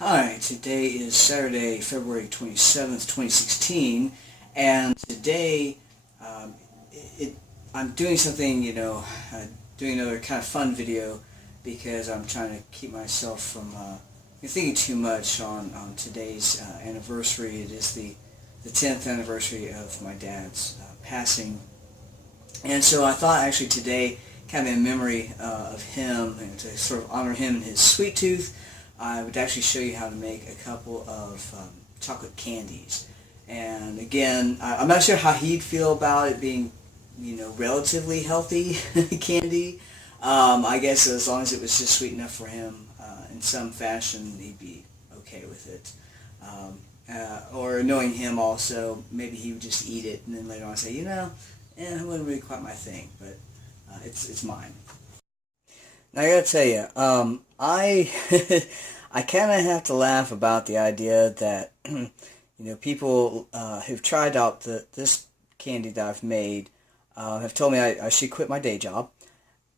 Hi, today is Saturday, February 27th, 2016, and today um, it, I'm doing something, doing another kind of fun video because I'm trying to keep myself from thinking too much on today's anniversary. It is the 10th anniversary of my dad's passing, and so I thought actually today, kind of in memory of him and to sort of honor him and his sweet tooth, I would actually show you how to make a couple of chocolate candies. And again, I'm not sure how he'd feel about it being, relatively healthy candy. I guess as long as it was just sweet enough for him in some fashion, he'd be okay with it. Or knowing him also, maybe he would just eat it and then later on say, it wasn't really quite my thing, but it's mine. Now I gotta tell you, I I kind of have to laugh about the idea that people who've tried out this candy that I've made have told me I should quit my day job,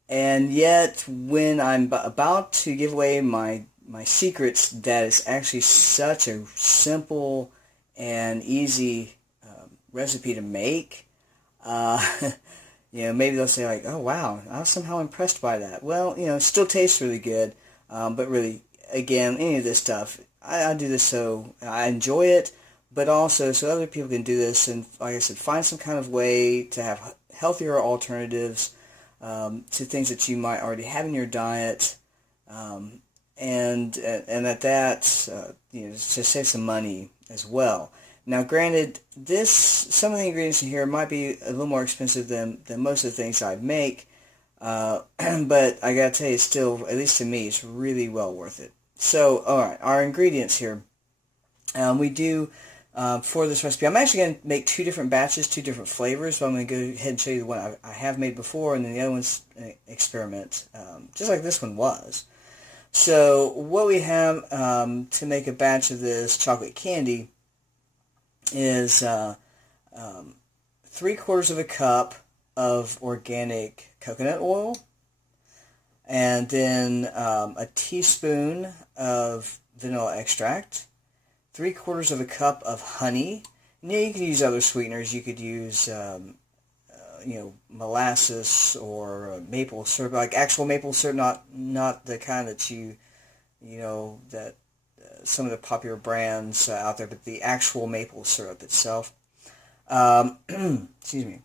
and yet when I'm about to give away my secrets, that is actually such a simple and easy recipe to make. Uh, maybe they'll say like, "Oh wow, I was somehow impressed by that." Well, it still tastes really good, but really, again, any of this stuff, I do this so I enjoy it, but also so other people can do this and, like I said, find some kind of way to have healthier alternatives to things that you might already have in your diet, and to save some money as well. Now, granted, some of the ingredients in here might be a little more expensive than most of the things I'd make, but I gotta tell you, still, at least to me, it's really well worth it. So, alright, our ingredients here. We do, for this recipe, I'm actually going to make two different batches, two different flavors, so I'm going to go ahead and show you the one I have made before, and then the other one's an experiment, just like this one was. So, what we have to make a batch of this chocolate candy is 3/4 of a cup of organic coconut oil, and then a teaspoon of vanilla extract, 3/4 of a cup of honey. And yeah, you could use other sweeteners. You could use molasses or maple syrup, like actual maple syrup, not the kind that that some of the popular brands out there, but the actual maple syrup itself. Excuse me.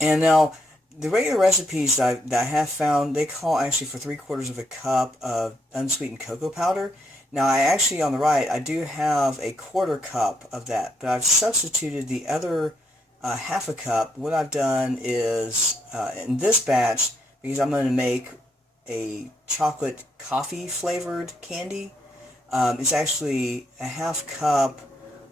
And now, the regular recipes that I have found, they call actually for 3/4 of a cup of unsweetened cocoa powder. Now, I actually, on the right, I do have a 1/4 cup of that, but I've substituted the other half a cup. What I've done is, in this batch, because I'm going to make a chocolate coffee flavored candy, it's actually a half cup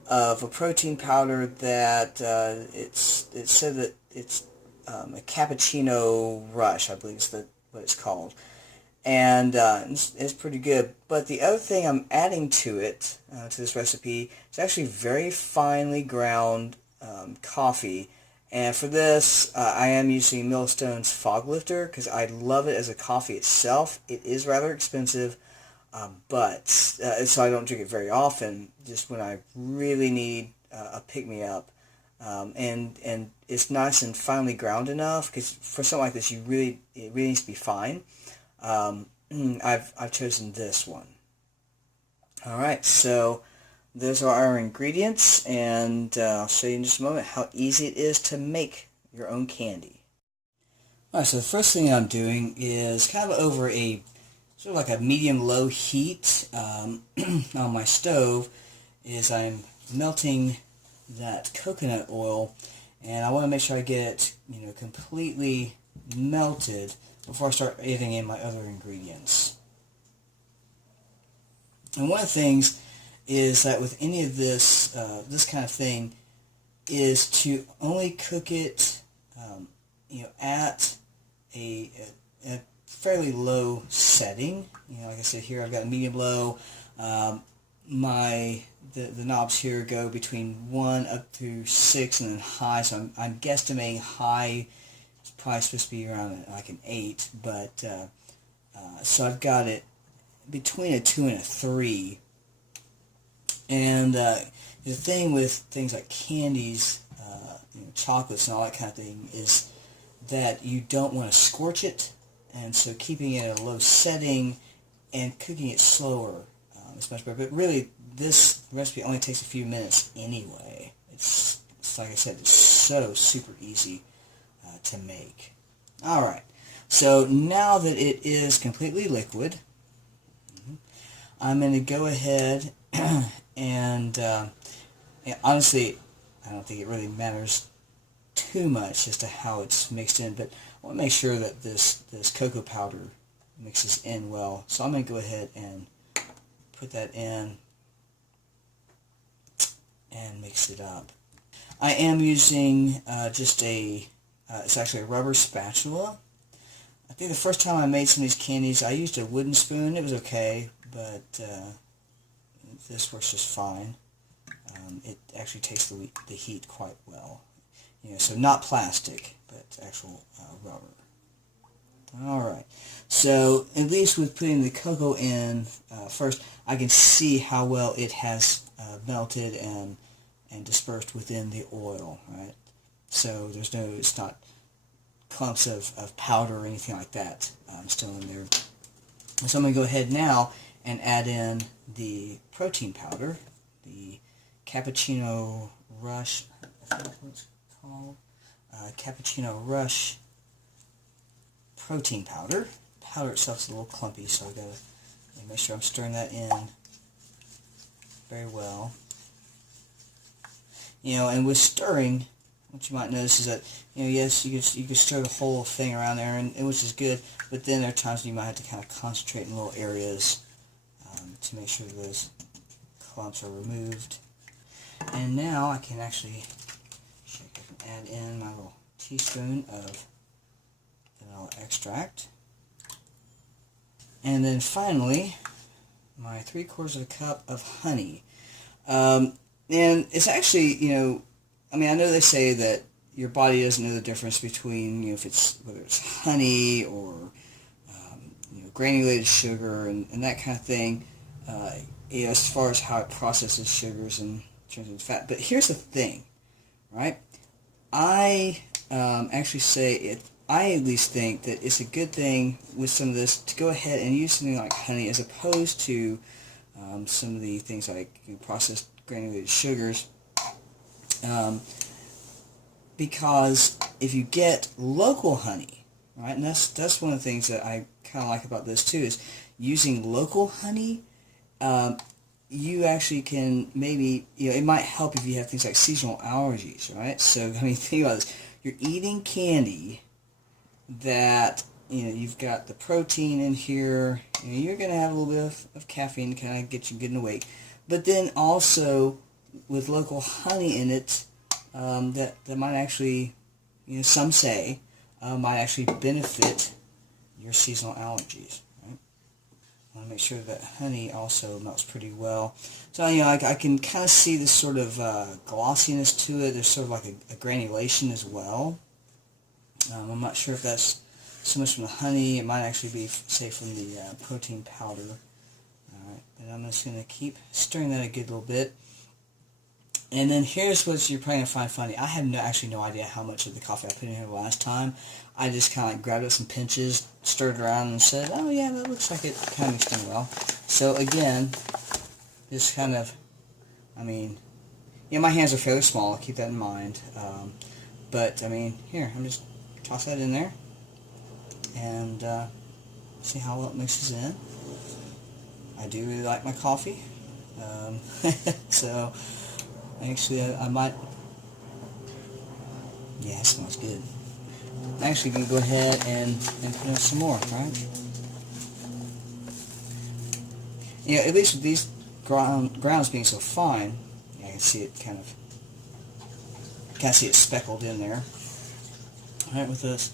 of a protein powder that it said that it's a cappuccino rush, I believe is what it's called, and it's pretty good. But the other thing I'm adding to it, to this recipe, is actually very finely ground coffee. And for this, I am using Millstone's Fog Lifter because I love it as a coffee itself. It is rather expensive, but so I don't drink it very often, just when I really need a pick-me-up. And it's nice and finely ground enough, because for something like this, it really needs to be fine. I've chosen this one. All right, so those are our ingredients, and I'll show you in just a moment how easy it is to make your own candy. All right, so the first thing I'm doing is kind of over a sort of like a medium-low heat on my stove, is I'm melting that coconut oil, and I want to make sure I get it completely melted before I start adding in my other ingredients. And one of the things is that with any of this this kind of thing is to only cook it at a fairly low setting. Like I said, here I've got a medium low. The knobs here go between 1 up to 6, and then high. So I'm guesstimating high is probably supposed to be around like an 8, but so I've got it between a 2 and a 3 And the thing with things like candies, chocolates and all that kind of thing is that you don't want to scorch it, and so keeping it at a low setting and cooking it slower is much better. But really, this recipe only takes a few minutes anyway. It's like I said, it's so super easy to make. Alright, so now that it is completely liquid, I'm going to go ahead and honestly, I don't think it really matters too much as to how it's mixed in, but I want to make sure that this cocoa powder mixes in well. So I'm going to go ahead and put that in and mix it up. I am using just it's actually a rubber spatula. I think the first time I made some of these candies, I used a wooden spoon. It was okay, but this works just fine. It actually takes the heat quite well. So not plastic, but actual rubber. Alright, so at least with putting the cocoa in first, I can see how well it has melted and dispersed within the oil, right? So it's not clumps of powder or anything like that still in there. So I'm going to go ahead now and add in the protein powder, the Cappuccino Rush, I think that's what it's called, Cappuccino Rush protein powder. The powder itself is a little clumpy, so I've got to make sure I'm stirring that in very well. And with stirring, what you might notice is that, yes, you can stir the whole thing around there, and which is good, but then there are times when you might have to kind of concentrate in little areas to make sure those clumps are removed. And now I can actually add in my little teaspoon of vanilla extract. And then finally, my 3/4 of a cup of honey. And it's actually, I know they say that your body doesn't know the difference between, whether it's honey or, granulated sugar and that kind of thing, as far as how it processes sugars and turns into fat. But here's the thing, right? I actually say I at least think that it's a good thing with some of this to go ahead and use something like honey as opposed to some of the things like processed granulated sugars, because if you get local honey, right, and that's one of the things that I kind of like about this too, is using local honey. You actually can maybe, it might help if you have things like seasonal allergies, right? So, think about this. You're eating candy that, you've got the protein in here. You're going to have a little bit of caffeine to kind of get you getting awake. But then also, with local honey in it, that might actually, some say, might actually benefit your seasonal allergies. I want to make sure that honey also melts pretty well. So, I can kind of see this sort of glossiness to it. There's sort of like a granulation as well. I'm not sure if that's so much from the honey. It might actually be, say, from the protein powder. Alright, but I'm just going to keep stirring that a good little bit. And then here's what you're probably going to find funny. I have actually no idea how much of the coffee I put in here last time. I just kind of grabbed up some pinches, stirred it around, and said, oh yeah, that looks like it kind of mixed in well. So again, just kind of, my hands are fairly small, I'll keep that in mind. But, here, I'm just toss that in there, and see how well it mixes in. I do really like my coffee, so actually I might, yeah, it smells good. I'm actually going to go ahead and put in some more, right? At least with these grounds being so fine, I can see it kind of see it speckled in there. All right, with this,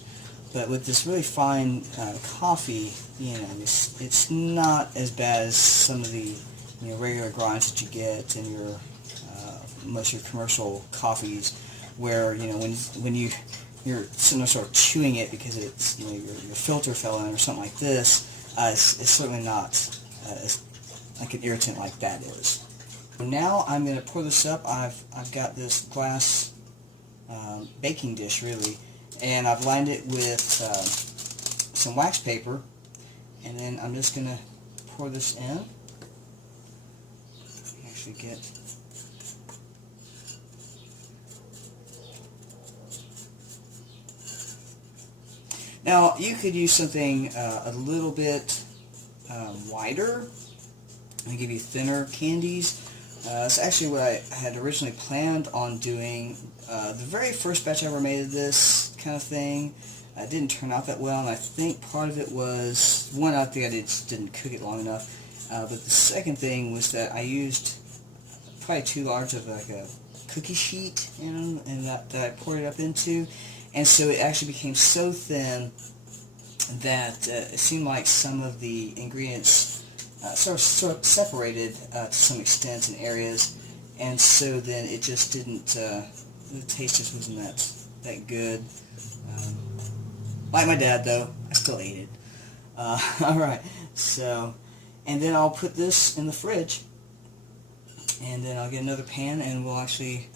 but with this really fine coffee, it's not as bad as some of the regular grinds that you get in your most of your commercial coffees, where when you're sitting there sort of chewing it because it's your filter fell in or something like this. It's certainly not like an irritant like that is. Now I'm going to pour this up. I've got this glass baking dish really, and I've lined it with some wax paper, and then I'm just going to pour this in. Actually get now you could use something a little bit wider and give you thinner candies. It's actually what I had originally planned on doing. The very first batch I ever made of this kind of thing, it didn't turn out that well, and I think part of it was, one, I think I just didn't cook it long enough, but the second thing was that I used probably too large of like a cookie sheet, and that I poured it up into, and so it actually became so thin that it seemed like some of the ingredients sort of separated to some extent in areas, and so then it just didn't, the taste just wasn't that good. Like my dad though, I still ate it. Alright, so, and then I'll put this in the fridge, and then I'll get another pan and we'll actually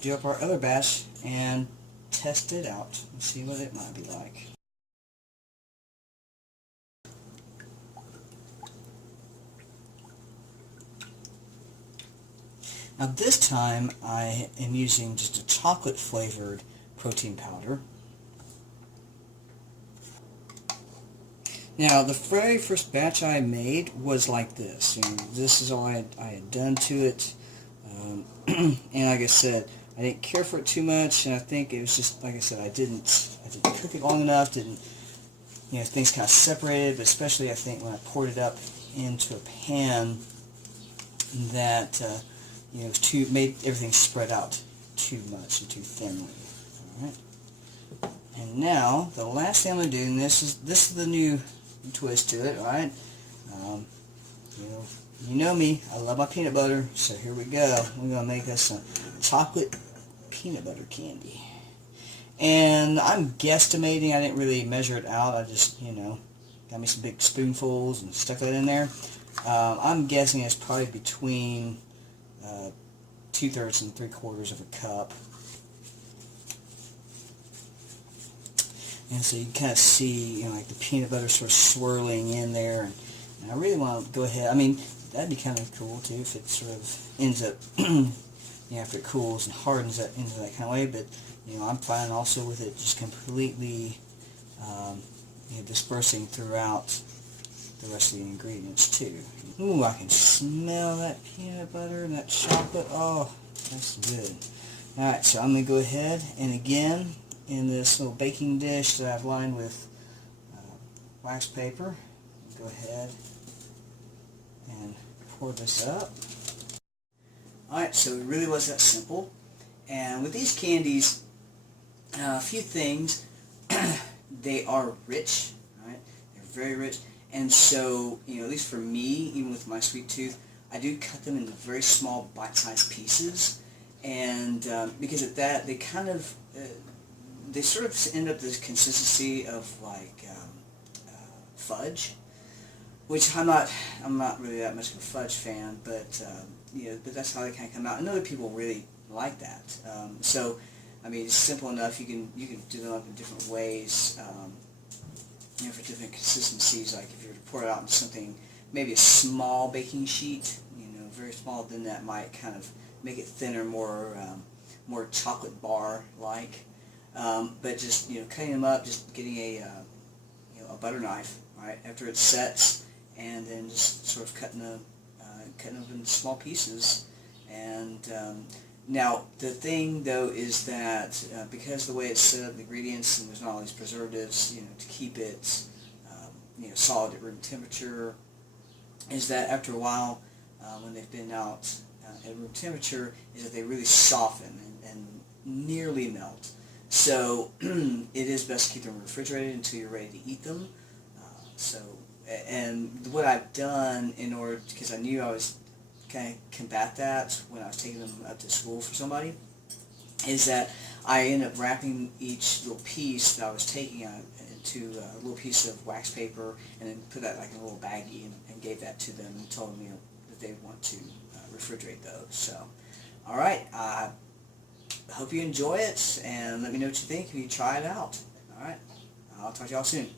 do up our other batch and test it out and see what it might be like. Now this time I am using just a chocolate flavored protein powder. Now the very first batch I made was like this. You know, this is all I had done to it, and like I said, I didn't care for it too much, and I think it was just, like I said, I didn't cook it long enough. Things kind of separated, but especially I think when I poured it up into a pan, that it was made everything spread out too much and too thinly. All right. And now the last thing I'm going to do, and this is the new twist to it. All right. You know me, I love my peanut butter, so here we go. We're going to make us some chocolate peanut butter candy. And I'm guesstimating, I didn't really measure it out, I just, got me some big spoonfuls and stuck that in there. I'm guessing it's probably between 2/3 and 3/4 of a cup. And so you can kind of see, like the peanut butter sort of swirling in there. And I really want to go ahead, that'd be kind of cool too if it sort of ends up, after it cools and hardens that into that kind of way. But, I'm fine also with it just completely dispersing throughout the rest of the ingredients too. Ooh, I can smell that peanut butter and that chocolate. Oh, that's good. Alright, so I'm going to go ahead and again, in this little baking dish that I've lined with wax paper, go ahead and pour this up. Alright, so it really was that simple. And with these candies, a few things. They are rich, right? They're very rich. And so, at least for me, even with my sweet tooth, I do cut them into very small bite-sized pieces. And because of that, they kind of, they sort of end up this consistency of like fudge, which I'm not really that much of a fudge fan, but but that's how they kind of come out. And other people really like that. So, it's simple enough. You can do them up in different ways. For different consistencies, like if you were to pour it out into something, maybe a small baking sheet, very small, then that might kind of make it thinner, more chocolate bar like. But just cutting them up, just getting a butter knife, right, after it sets, and then just sort of cutting them into small pieces. And now the thing though is that because the way it's set up, the ingredients, and there's not all these preservatives, to keep it solid at room temperature, is that after a while, when they've been out at room temperature, is that they really soften and nearly melt. So it is best to keep them refrigerated until you're ready to eat them. And what I've done in order, because I knew I was kind of combat that when I was taking them up to school for somebody, is that I ended up wrapping each little piece that I was taking into a little piece of wax paper, and then put that like in a little baggie and gave that to them and told them that they want to refrigerate those. So, all right. Hope you enjoy it, and let me know what you think if you try it out. All right. I'll talk to y'all soon.